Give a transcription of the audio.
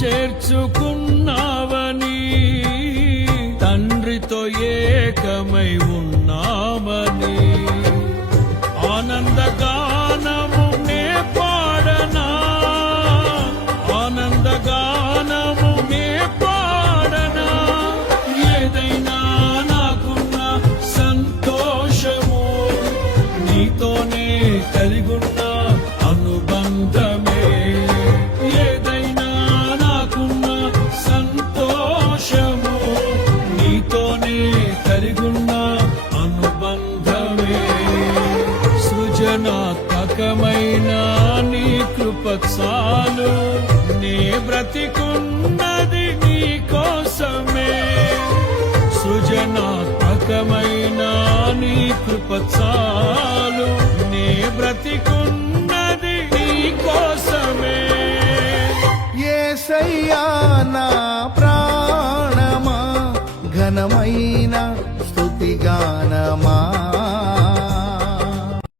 చేర్చుకున్నావని, తండ్రితో ఏకమై ఉన్నామని ఆనందగానము నే పాడనా, ఆనందగానము నే పాడనా. ఏదైనా నాకున్న సంతోషము నీతోనే కలిగున్న అనుబంధమే. ఏదైనా నాకున్న సంతోషము నీతోనే కలిగున్న అనుబంధమే. సృజనాత్మకమైన నీ కృప చాలు, నే బ్రతికున్నది నీ కోసమే. సృజనాత్మకమైన నీ కృప చాలు, నే బ్రతికున్నది నీ కోసమే. యేసయ్యా నా ప్రాణమా ఘనమై